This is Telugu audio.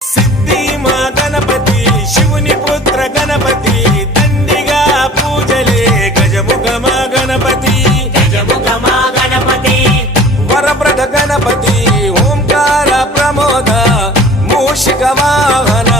సిద్ధి మా గణపతి శివుని పుత్ర గణపతి దండిగా పూజలే గజముఖ మా గణపతి వరప్రద గణపతి ఓంకార ప్రమోద మూషిక వాహన